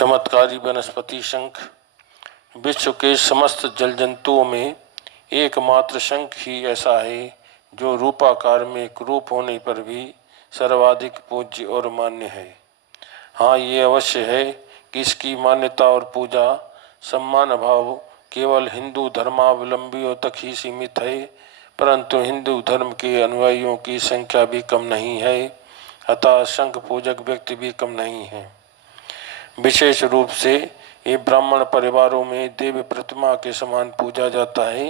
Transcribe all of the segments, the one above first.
चमत्कारी वनस्पति शंख। विश्व के समस्त जल जंतुओं में एकमात्र शंख ही ऐसा है जो रूपाकार में कुरूप होने पर भी सर्वाधिक पूज्य और मान्य है। हाँ, ये अवश्य है कि इसकी मान्यता और पूजा सम्मान भाव केवल हिंदू धर्मावलंबियों तक ही सीमित है, परंतु हिंदू धर्म के अनुयायियों की संख्या भी कम नहीं है, अतः शंख पूजक व्यक्ति भी कम नहीं है। विशेष रूप से ये ब्राह्मण परिवारों में देवी प्रतिमा के समान पूजा जाता है।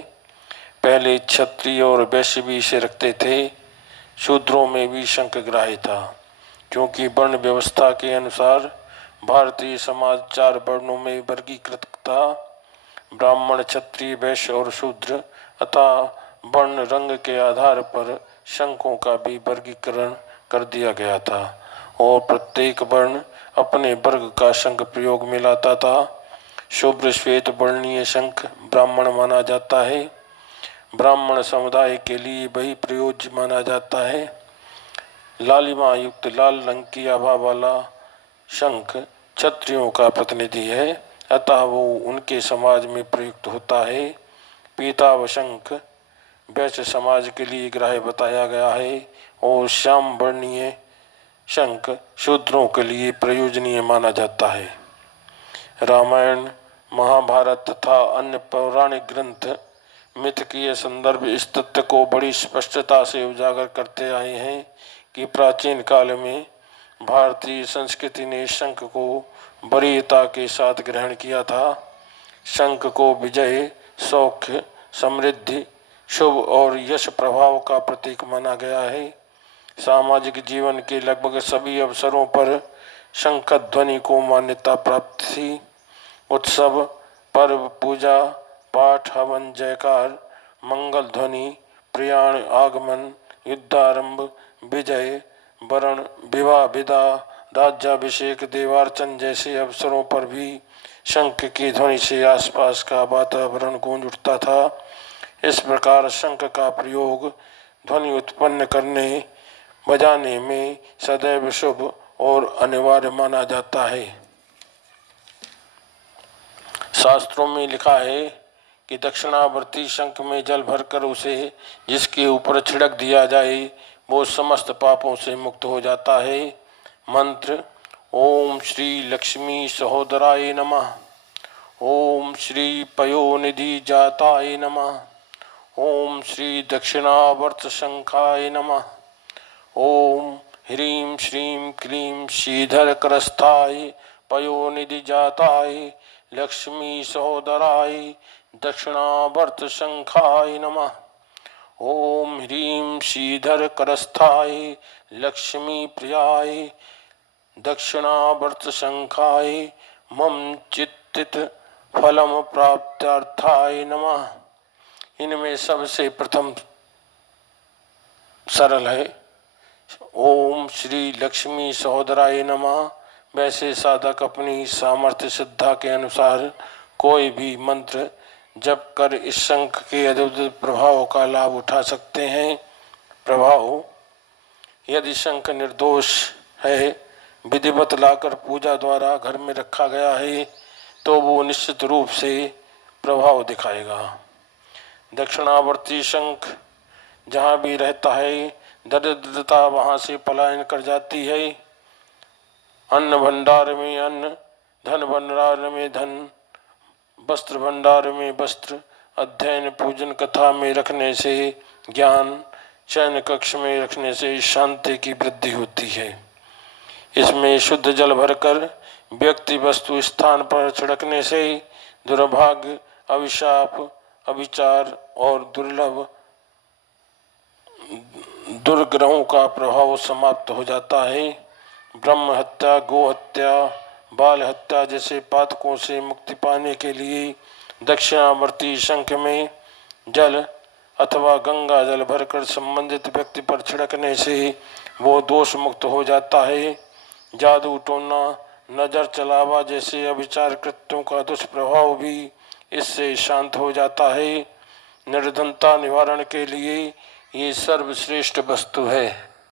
पहले क्षत्रिय और वैश्य भी इसे रखते थे। शूद्रों में भी शंख ग्राह्य था, क्योंकि वर्ण व्यवस्था के अनुसार भारतीय समाज 4 वर्णों में वर्गीकृत था: ब्राह्मण, क्षत्रिय, वैश्य और शूद्र। अतः वर्ण रंग के आधार पर शंखों का भी वर्गीकरण कर दिया गया था और प्रत्येक वर्ण अपने वर्ग का शंख प्रयोग में लाता था। शुभ्र श्वेत वर्णीय शंख ब्राह्मण माना जाता है। ब्राह्मण समुदाय के लिए वही प्रयोज्य माना जाता है। लालिमा युक्त लाल रंग की आभा वाला शंख क्षत्रियों का प्रतिनिधि है, अतः वो उनके समाज में प्रयुक्त होता है। पीताभ शंख वैश्य समाज के लिए ग्राह्य बताया गया है और श्याम वर्णीय शंख शूद्रों के लिए प्रयोजनीय माना जाता है। रामायण, महाभारत तथा अन्य पौराणिक ग्रंथ मिथकीय संदर्भ इस तथ्य को बड़ी स्पष्टता से उजागर करते आए हैं कि प्राचीन काल में भारतीय संस्कृति ने शंख को वरीयता के साथ ग्रहण किया था। शंख को विजय, सौख्य, समृद्धि, शुभ और यश प्रभाव का प्रतीक माना गया है। सामाजिक जीवन के लगभग सभी अवसरों पर शंख ध्वनि को मान्यता प्राप्त थी। उत्सव, पर्व, पूजा पाठ, हवन, जयकार, मंगल ध्वनि, प्रयाण, आगमन, युद्धारंभ, विजय, वरण, विवाह, विदा, राज्याभिषेक, देवार्चन जैसे अवसरों पर भी शंख की ध्वनि से आसपास का वातावरण गूंज उठता था। इस प्रकार शंख का प्रयोग ध्वनि उत्पन्न करने, बजाने में सदैव शुभ और अनिवार्य माना जाता है। शास्त्रों में लिखा है कि दक्षिणावर्ती शंख में जल भरकर उसे जिसके ऊपर छिड़क दिया जाए वो समस्त पापों से मुक्त हो जाता है। मंत्र: ओम श्री लक्ष्मी सहोदराय नमः। ओम श्री पयोनिधि जाताय नमः। ओम श्री दक्षिणावर्त शंखाय नमः। ओम ह्रीं श्रीं क्लीं श्रीधर करस्थाय पयोनिधि जाताय लक्ष्मी सहोदराय दक्षिणावर्त शंखाय नमः। ओम ह्रीं श्रीधर करस्थाय लक्ष्मी प्रियाय दक्षिणावर्त शंखाय मम चित्तित फलम प्राप्त्यर्थाय नमः। इनमें सबसे प्रथम सरल है ओम श्री लक्ष्मी सहोदराय नमः। वैसे साधक अपनी सामर्थ्य श्रद्धा के अनुसार कोई भी मंत्र जप कर इस शंख के अद्भुत प्रभाव का लाभ उठा सकते हैं। प्रभाव: यदि शंख निर्दोष है, विधिवत लाकर पूजा द्वारा घर में रखा गया है, तो वो निश्चित रूप से प्रभाव दिखाएगा। दक्षिणावर्ती शंख जहाँ भी रहता है, दरिद्रता वहाँ से पलायन कर जाती है। अन्न भंडार में अन्न, धन भंडार में धन, वस्त्र भंडार में वस्त्र, अध्ययन, पूजन, कथा में रखने से ज्ञान, शयन कक्ष में रखने से शांति की वृद्धि होती है। इसमें शुद्ध जल भरकर व्यक्ति वस्तु स्थान पर छिड़कने से दुर्भाग्य, अभिशाप, अविचार और दुर्लभ दुर्ग्रहों का प्रभाव समाप्त हो जाता है। ब्रह्म हत्या, गो हत्या, बाल हत्या जैसे पातकों से मुक्ति पाने के लिए दक्षिणावर्ती शंख में जल अथवा गंगा जल भरकर संबंधित व्यक्ति पर छिड़कने से वो दोष मुक्त हो जाता है। जादू टोना, नजर चलावा जैसे अविचार कृत्यों का दुष्प्रभाव भी इससे शांत हो जाता है। निर्धनता निवारण के लिए ये सर्वश्रेष्ठ वस्तु है।